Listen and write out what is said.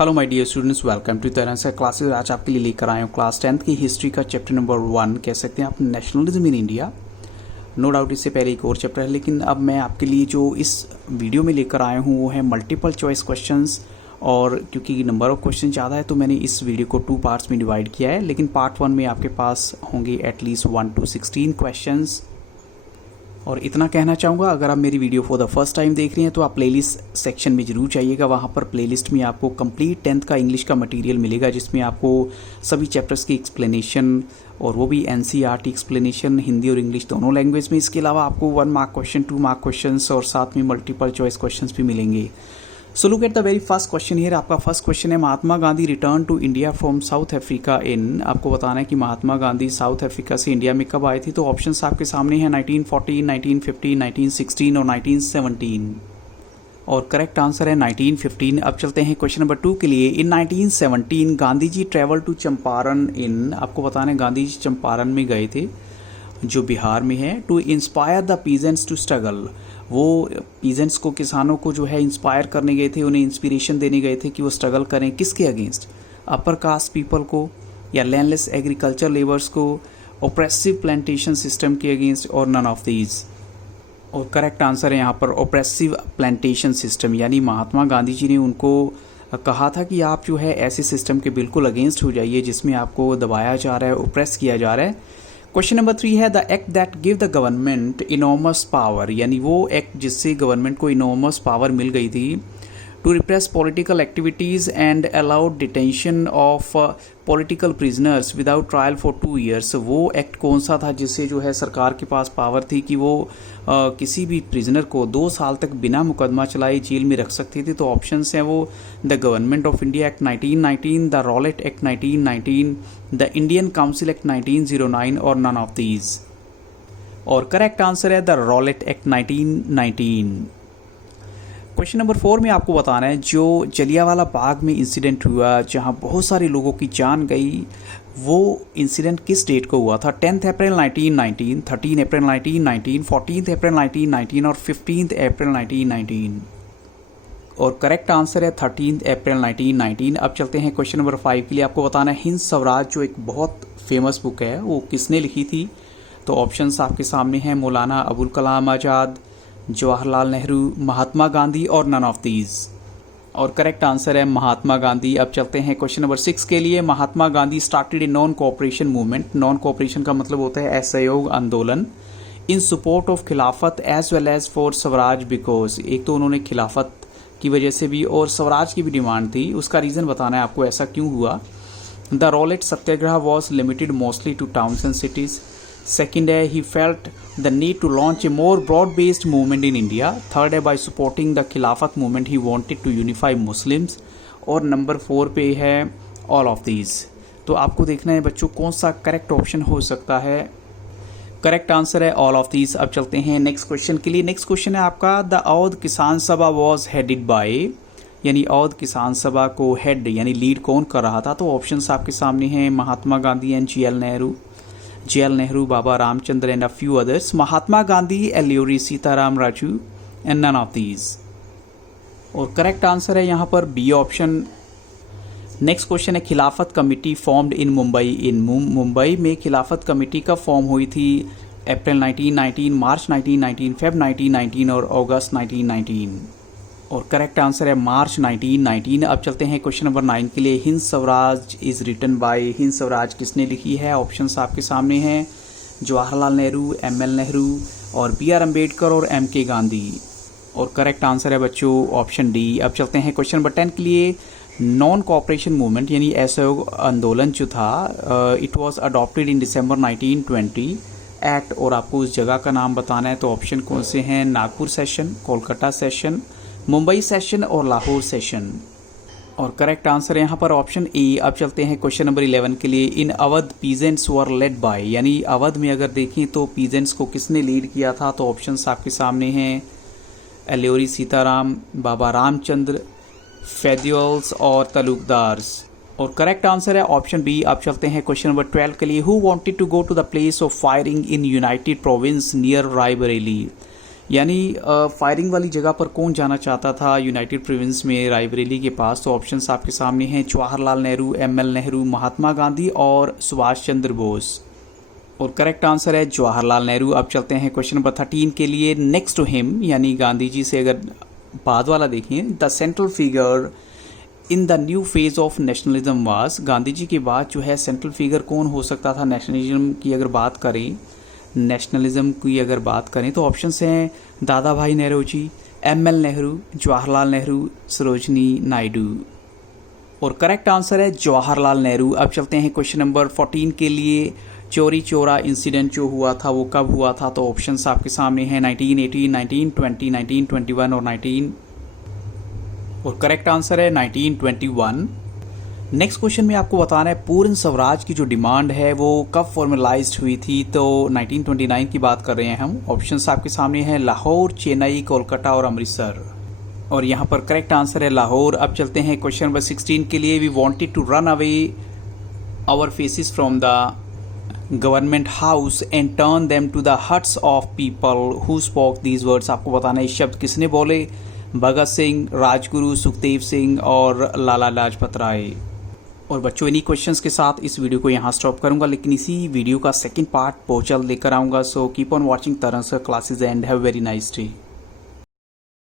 Hello my dear students, welcome to तरह से classes. आज आपके लिए लेकर आए हूँ क्लास 10th की हिस्ट्री का चैप्टर नंबर 1 कह सकते हैं आप, nationalism in India. No doubt इससे पहले एक और चैप्टर है, लेकिन अब मैं आपके लिए जो इस वीडियो में लेकर आया हूँ वो है मल्टीपल चॉइस क्वेश्चंस। और क्योंकि नंबर ऑफ क्वेश्चन ज़्यादा है तो मैंने इस वीडियो को 2 पार्ट्स में डिवाइड किया है, लेकिन पार्ट 1 में आपके पास होंगे एटलीस्ट 1 to 16 क्वेश्चंस। और इतना कहना चाहूँगा, अगर आप मेरी video for the first time देख रहे हैं तो आप प्लेलिस्ट सेक्शन में जरूर जाइएगा। वहाँ पर प्लेलिस्ट में आपको कंप्लीट 10th का इंग्लिश का मटेरियल मिलेगा, जिसमें आपको सभी चैप्टर्स की एक्सप्लेनेशन, और वो भी एनसीईआरटी एक्सप्लेनेशन हिंदी और इंग्लिश दोनों लैंग्वेज में। इसके अलावा आपको 1 मार्क क्वेश्चन, 2 मार्क क्वेश्चन और साथ में मल्टीपल चॉइस क्वेश्चन भी मिलेंगे। So look at the very first question here. आपका फर्स्ट क्वेश्चन है, Mahatma Gandhi return to India from South Africa in. आपको बताना है कि महात्मा गांधी साउथ अफ्रीका से इंडिया में कब आए थे। तो ऑप्शंस आपके सामने हैं 1914, 1950, 1916 और 1917। और करेक्ट आंसर है 1915। अब चलते हैं क्वेश्चन नंबर 2 के लिए। इन 1917 गांधी जी ट्रेवल टू चंपारण इन। आपको बताना है गांधी जी चंपारण में गए थे, जो बिहार में है, to inspire the peasants to struggle. वो पीजेंट्स को, किसानों को जो है इंस्पायर करने गए थे, उन्हें इंस्पिरेशन देने गए थे कि वो स्ट्रगल करें। किसके अगेंस्ट? अपर कास्ट पीपल को, या लैंडलेस एग्रीकल्चर लेबर्स को, ओप्रेसिव प्लांटेशन सिस्टम के अगेंस्ट, और नन ऑफ दीज। और करेक्ट आंसर है यहाँ पर ओप्रेसिव प्लांटेशन सिस्टम, यानी महात्मा गांधी जी ने उनको कहा था कि आप जो है ऐसे सिस्टम के बिल्कुल अगेंस्ट हो जाइए जिसमें आपको दबाया जा रहा है, ओप्रेस किया जा रहा है। क्वेश्चन नंबर 3 है, the act that give the government enormous power, यानी वो एक्ट जिससे गवर्नमेंट को इनॉर्मस पावर मिल गई थी to repress political activities and allowed detention of political prisoners without trial for 2 years। वो एक्ट कौन सा था जिससे जो है सरकार के पास पावर थी कि वो किसी भी प्रिजनर को 2 साल तक बिना मुकदमा चलाए जेल में रख सकती थी। तो ऑप्शंस हैं वो the government of India act 1919, the Rowlatt act 1919, the Indian council act 1909 और नन ऑफ दीज। और करेक्ट आंसर है the Rowlatt act 1919। Question number 4 में आपको बताना है, जो जलियांवाला बाग में इंसिडेंट हुआ जहां बहुत सारे लोगों की जान गई, वो इंसिडेंट किस डेट को हुआ था? 10 अप्रैल 1919, 13 अप्रैल 1919, 14 अप्रैल 1919 और 15 अप्रैल 1919। और करेक्ट आंसर है 13 अप्रैल 1919। अब चलते हैं क्वेश्चन नंबर 5 के लिए। आपको बताना है हिंद स्वराज जो एक बहुत फेमस बुक है वो किसने लिखी थी। तो ऑप्शंस आपके सामने हैं, मौलाना अबुल कलाम आज़ाद, जवाहरलाल नेहरू, महात्मा गांधी और नन ऑफ दीज। और करेक्ट आंसर है महात्मा गांधी। अब चलते हैं क्वेश्चन नंबर 6 के लिए। Mahatma Gandhi started a non cooperation movement. Non cooperation का मतलब होता है असहयोग आंदोलन, in support of Khilafat as well as for swaraj, because एक तो उन्होंने खिलाफत की वजह से भी और स्वराज की भी डिमांड थी। उसका रीज़न बताना है आपको ऐसा क्यों हुआ। The Rowlatt satyagraha was limited mostly to towns and cities. Second है, he felt the need to launch a more broad based movement in India. Third है, by supporting the Khilafat movement he wanted to unify Muslims. और number 4 पे है all of these. तो आपको देखना है बच्चों कौन सा करेक्ट ऑप्शन हो सकता है। करेक्ट आंसर है ऑल ऑफ दीज। अब चलते हैं नेक्स्ट क्वेश्चन के लिए। नेक्स्ट क्वेश्चन है आपका, द अवध किसान सभा वॉज हेडेड बाय, यानी अवध किसान सभा को हेड यानी लीड कौन कर रहा था। तो ऑप्शंस आपके सामने हैं, Mahatma Gandhi and JL Nehru, Baba Ramchandra and a few others. Mahatma Gandhi, Alluri Sitaram Raju and none of these. और करेक्ट आंसर है यहाँ पर बी ऑप्शन। नेक्स्ट क्वेश्चन है, Khilafat committee formed in Mumbai. Mumbai में खिलाफत कमेटी कब फॉर्म हुई थी? अप्रैल 1919, मार्च 1919, फेब 1919 और अगस्त 1919। और करेक्ट आंसर है मार्च 1919। अब चलते हैं क्वेश्चन नंबर 9 के लिए। Hind Swaraj is written by. Hind Swaraj किसने लिखी है? ऑप्शंस आपके सामने हैं, जवाहरलाल नेहरू, ML नेहरू और BR अम्बेडकर और MK गांधी। और करेक्ट आंसर है बच्चों ऑप्शन डी। अब चलते हैं क्वेश्चन नंबर 10 के लिए। नॉन कोऑपरेशन मूवमेंट यानी असहयोग आंदोलन जो था, it was adopted in December 1920 act. और आपको उस जगह का नाम बताना है। तो ऑप्शन कौन से हैं? Nagpur session, Kolkata session, Mumbai session और लाहौर सेशन। और करेक्ट आंसर है यहाँ पर ऑप्शन ए। अब चलते हैं क्वेश्चन नंबर 11 के लिए। In Awadh peasants were led by, यानी अवध में अगर देखें तो पीजेंट्स को किसने लीड किया था। तो ऑप्शंस आपके सामने हैं, एल्योरी सीताराम, बाबा रामचंद्र, फेड्यूल्स और तलुकदार्स। और करेक्ट आंसर है ऑप्शन बी। अब चलते हैं क्वेश्चन नंबर 12 के लिए। Who wanted to go to the place of firing in United Province near Raebareli, यानी फायरिंग वाली जगह पर कौन जाना चाहता था यूनाइटेड प्रोविंस में रायबरेली के पास? तो ऑप्शंस आपके सामने हैं, जवाहरलाल नेहरू, एमएल नेहरू, महात्मा गांधी और सुभाष चंद्र बोस। और करेक्ट आंसर है जवाहरलाल नेहरू। अब चलते हैं क्वेश्चन नंबर 13 के लिए। नेक्स्ट टू हिम, यानी गांधी जी से अगर बाद वाला देखें, the central figure in the new phase of nationalism was. Gandhi ji के बाद जो है सेंट्रल फिगर कौन हो सकता था नेशनलिज्म की अगर बात करें? नेशनलिज्म की अगर बात करें तो ऑप्शंस हैं दादा भाई नौरोजी, एमएल नेहरू, जवाहरलाल नेहरू, सरोजनी नायडू। और करेक्ट आंसर है जवाहरलाल नेहरू। अब चलते हैं क्वेश्चन नंबर 14 के लिए। चोरी चोरा इंसिडेंट जो हुआ था वो कब हुआ था? तो ऑप्शंस आपके सामने हैं 1918, 1920, 1921 और 19। और करेक्ट आंसर है 1921। नेक्स्ट क्वेश्चन में आपको बताना है पूर्ण स्वराज की जो डिमांड है वो कब फॉर्मलाइज्ड हुई थी? तो 1929 की बात कर रहे हैं हम। ऑप्शंस आपके सामने हैं लाहौर, चेन्नई, कोलकाता और अमृतसर। और यहाँ पर करेक्ट आंसर है लाहौर। अब चलते हैं क्वेश्चन नंबर 16 के लिए। We wanted to run away our faces from the government house and turn them to the huts of people who spoke these words. आपको बताना है इस शब्द किसने बोले? भगत सिंह, राजगुरु, सुखदेव सिंह और लाला लाजपत राय। और बच्चों, इन्हीं क्वेश्चंस के साथ इस वीडियो को यहाँ स्टॉप करूंगा, लेकिन इसी वीडियो का सेकंड पार्ट बहुत जल्द लेकर आऊँगा। सो कीप ऑन वॉचिंग तरह से classes and have very nice day.